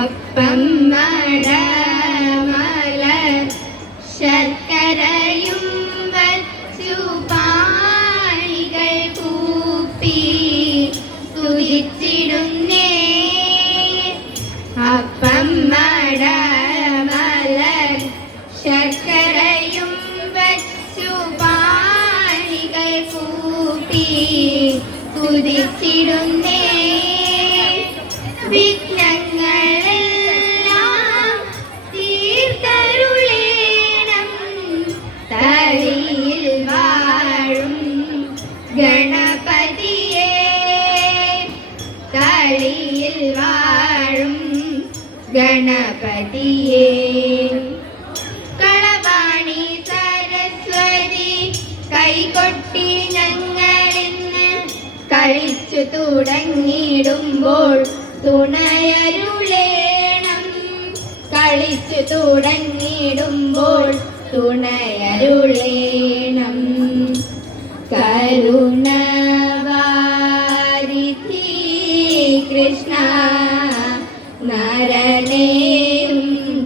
അപ്പം മടമല ശർക്കരയും വച്ചു പാണികൾ കൂപ്പി സ്തുതിച്ചിടുന്നേ. അപ്പം മടമല ശർക്കരയും വച്ചു പാണികൾ കൂപ്പി സ്തുതിച്ചിടുന്നേ. വിഘ്നങ്ങളെല്ലാം തീർത്തരുളേണം തളിയിൽ വാഴും ഗണപതിയേ. തളിയിൽ വാഴും ഗണപതിയേ. കളവാണി സരസ്വതി കൈകൊട്ടി ഞങ്ങളിന്ന് കളിച്ചു തുടങ്ങിടുമ്പോൾ തുണയരുളേണം. കളിച്ചു തുടങ്ങിടുമ്പോൾ തുണയരുളേണം. കരുണവാരിധി കൃഷ്ണ നരനേയും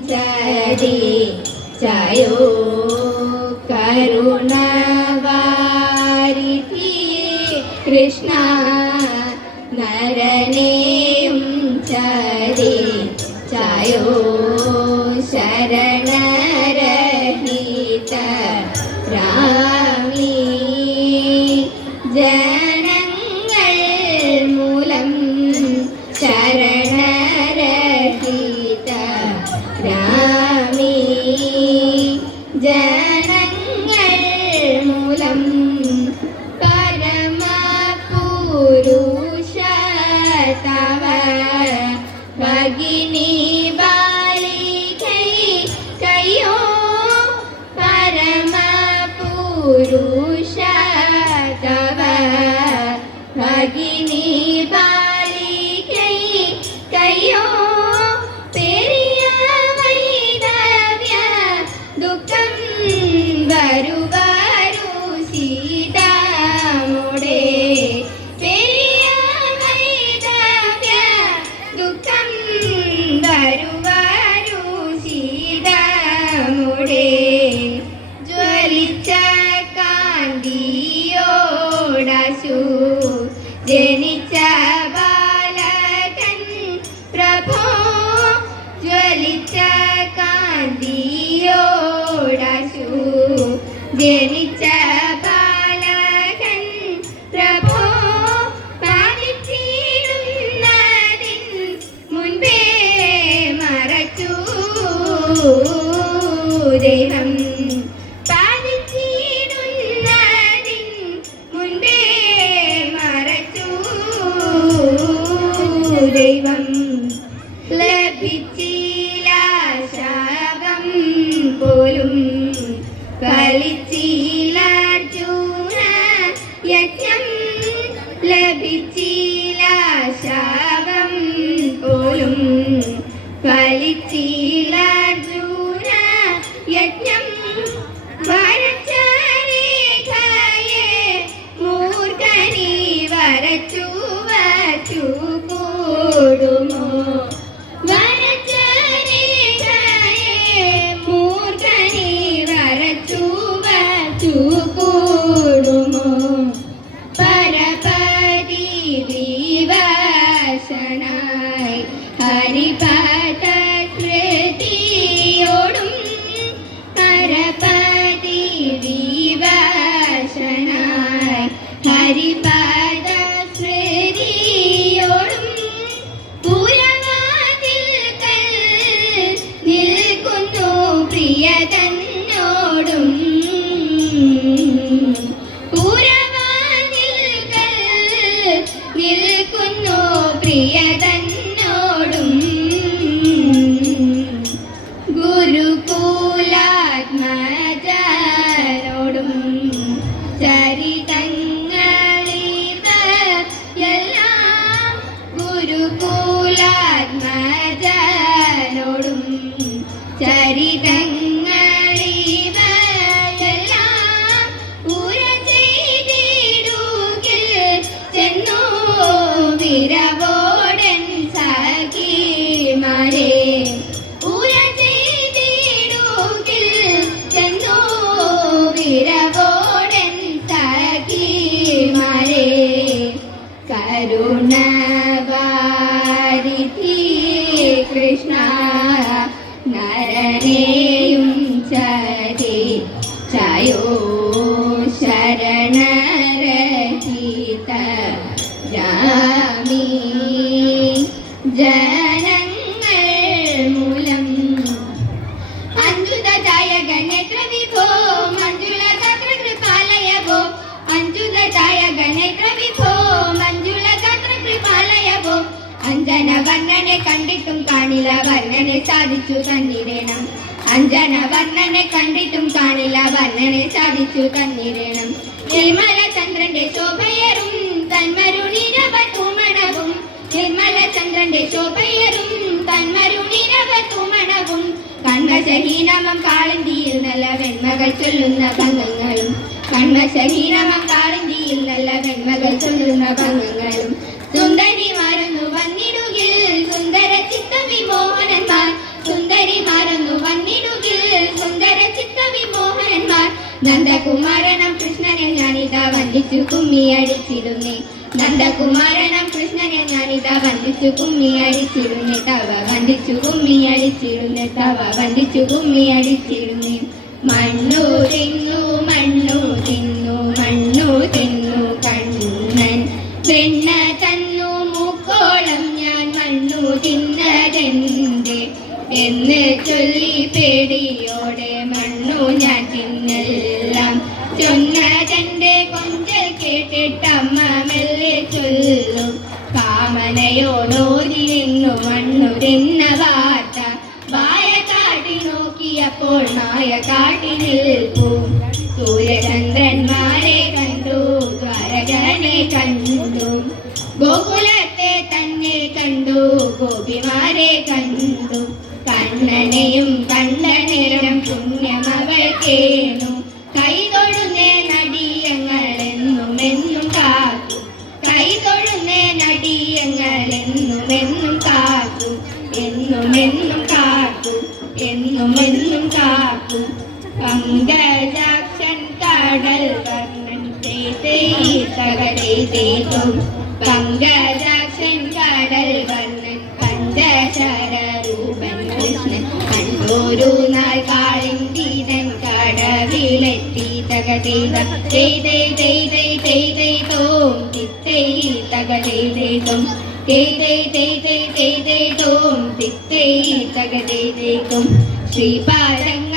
ചരിച്ചയോ. കരുണവാരിധി കൃഷ്ണ നരനേയും ചരിച്ചയോ. ശരണരഹിത രാമീ ജനങ്ങൾ മൂലം. ശരണരഹിത രാമീ ജനങ്ങൾ മൂലം. പരമപുരുഷ തവ ഭഗിനി ബാലികൈ കയോ. പരമപുരുഷ തവ ഭഗിനി ബാലികൈ കയോ. പെരിയ വൈദവ്യ ദുഃഖം വരുവരു സീതാമോടെ. പെരിയ വൈദവ്യ ദുഃഖം വരുവരു സീതാമോടെ. ജ്വലിച്ച കാന്തിയോടശു ജനിച്ച ബാലകൻ പ്രഭോ. ജ്വലിച്ച കാന്തിയോടശു ജനിച്ച ബാലകൻ പ്രഭോ. പാലിച്ചിടുന്നതിൻ മുൻപേ മറച്ചു ദൈവം. പാലിച്ചിടുന്നതിൻ മുൻപേ മറച്ചു ദൈവം. ലഭിച്ചില്ല ശാപം പോലും ഫലിച്ചില്ല അർജുന യജ്ഞം. ലഭിച്ചില്ല ശാപം പോലും ഫലിച്ചില്ല അർജുന യജ്ഞം. വരച്ച രേഖയെ മൂർഖനി വരച്ചു വച്ചു കൂടുമോ. വരച്ച രേഖയെ മൂർഖനി വരച്ചു വച്ചു കൂടുമോ. പരപതി വിവശനായി ഹരിപദ സ്മൃതിയോടും. പരപതി വിവശനായി ഹരിപദ സ്മൃതിയോടും. പുരവാതിൽക്കൽ നിൽക്കുന്നു പ്രിയതന്നോടും. പുരവാതിൽക്കൽ നിൽക്കുന്നു പ്രിയതന്നോടും. ഗുരുകുലാത്മജനോടും ചരിതങ്ങളിതെല്ലാം. ഗുരുകുലാത്മജനോടും ചരിതങ്ങളിതെല്ലാം. പുര ചെയ്തിടുകിൽ ചെന്നു വിരവോടൻ സഖിമാരെ. പരിധി കൃഷ്ണ നരനെയും ചയോ ശരണരഹിത രാമീ ജനങ്ങൾ മൂലം അഞ്ജുതദായകനേത്ര വിഭോ മഞ്ജുളഗാത്ര കൃപാലയ ഭോ അഞ്ജുതദായകനേത്ര വിഭോ മഞ്ജുളഗാത്ര കൃപാലയ ഭോ അഞ്ജന വർണ്ണനെ കണ്ടിട്ടും കാണില്ല വർണ്ണനെ സാധിച്ചു തന്നിടേണം അഞ്ജന വർണ്ണനെ കണ്ടിട്ടും കാണില്ല വർണ്ണനെ സാധിച്ചു തന്നിടേണം നിർമ്മല ചന്ദ്രന്റെ ശോഭയറും തന്മരുണിരവതൂമണവും നിർമ്മല ചന്ദ്രന്റെ ശോഭയറും തന്മരുണിരവതൂമണവും കൺമശഹീനമം കാളന്തിയിൽ നല്ല വെൺമകൾ ചൊല്ലുന്ന ഭംഗങ്ങളും കൺമശഹീനമം കാളന്തിയിൽ നല്ല വെൺമകൾ ചൊല്ലുന്ന ഭംഗങ്ങളും സുന്ദരിമാരൊന്നു വന്നിടുകിൽ സുന്ദര ചിത്ത വിമോഹനന്മാർ സുന്ദരിമാരൊന്നു വന്നിടുകിൽ സുന്ദര ചിത്ത വിമോഹനന്മാർ നന്ദകുമാരനം കൃഷ്ണനെ ഞാനിതാ വന്ദിച്ചു കുമ്മി അടിച്ചിടുന്നേ നന്ദകുമാരനം കൃഷ്ണനെ ഞാനിതാ വന്ദിച്ചു കുമ്മി അടിച്ചിടുന്നേ തവ വന്ദിച്ചു കുമ്മി അടിച്ചിടുന്നേ തവ വന്ദിച്ചു കുമ്മി അടിച്ചിടുന്നേ മണ്ണു തിന്നു മണ്ണു തിന്നു മണ്ണു തിന്നു കണ്ണൻ വെണ്ണ തന്നു മൂക്കോളം ഞാൻ മണ്ണു തിന്നതെന്റെ എന്ന് ചൊല്ലി പേടിയോടെ മണ്ണു ഞാൻ തിന്നെല്ലാം ചൊന്നതന്റെ കൊഞ്ചൽ കേട്ടിട്ടമ്മ മെല്ലെ ചൊല്ലും കാമനയോടോതി നിന്നു മണ്ണു തിന്ന വാർത്ത വായ കാട്ടി നോക്കിയപ്പോൾ നായ കാട്ടി നിൽപ്പൂ സൂര്യചന്ദ്രന്മാരെ കണ്ടു ദ്വാരകനെ കണ്ടു ഗോകുലത്തെ തന്നെ കണ്ടു ഗോപിമാരെ കണ്ടു കണ്ണനെയും കണ്ട നേരം പുണ്യമവൾ കേണു കൈതൊഴുന്നേ നടിയങ്ങൾ എന്നും കാത്തു കൈതൊഴുന്നേ നടിയങ്ങൾ എന്നും കാത്തു എന്നും കാത്തു എന്നും കാത്തു പങ്കജാക്ഷൻ കടൽ വർണ്ണൻ തകടേതേതും പങ്കജാക്ഷൻ കടൽ വർണ്ണൻ പഞ്ചശര രൂപൻ കൃഷ്ണൻ കണ്ടോരു നാൾ കാളിന്തിതൻ കടവിലെത്തി തകടേത തോം തിത്തൈ തകടേതേതും തോം തിത്തൈ തകടേതേതും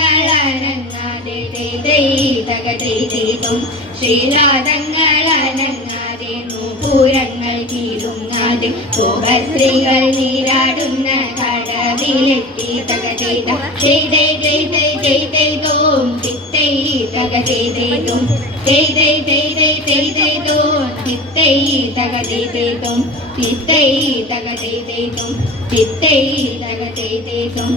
ശ്രീപാദങ്ങളനങ്ങാതെ തകടേതേതും ശ്രീരാധങ്ങളനങ്ങാതെ നൂപുരങ്ങൾ കീഴുങ്ങാതെ ഗോപസ്ത്രീകൾ നീരാടുന്ന കടവിലെത്തി തകടേതോം തിത്തൈ തകടേതേതും തോം തിത്തൈ തകടേതേതും തിത്തൈ തകടേതേതും തിത്തൈ തകടേതേതും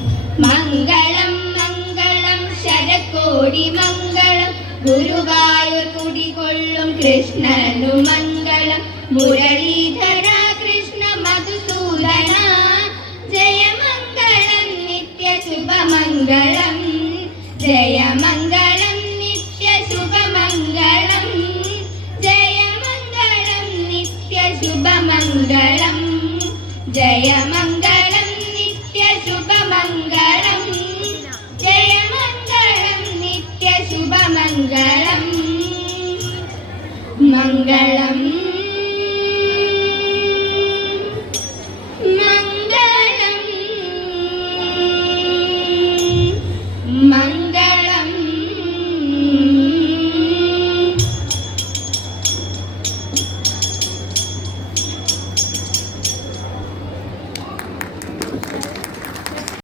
മംഗളം മംഗളം ശരക്കോടി മംഗളം ഗുരുവായൂർ കുടികൊള്ളും കൃഷ്ണനു മംഗളം മുരളീധര കൃഷ്ണ മധുസൂദന ജയമംഗളം നിത്യ ശുഭമംഗളം ജയമംഗളം നിത്യ ശുഭമംഗളം ജയമംഗളം നിത്യ ശുഭമംഗളം ജയമംഗളം നിത്യ ശുഭമംഗളം ജയമംഗളം നിത്യ ശുഭമംഗളം മംഗളം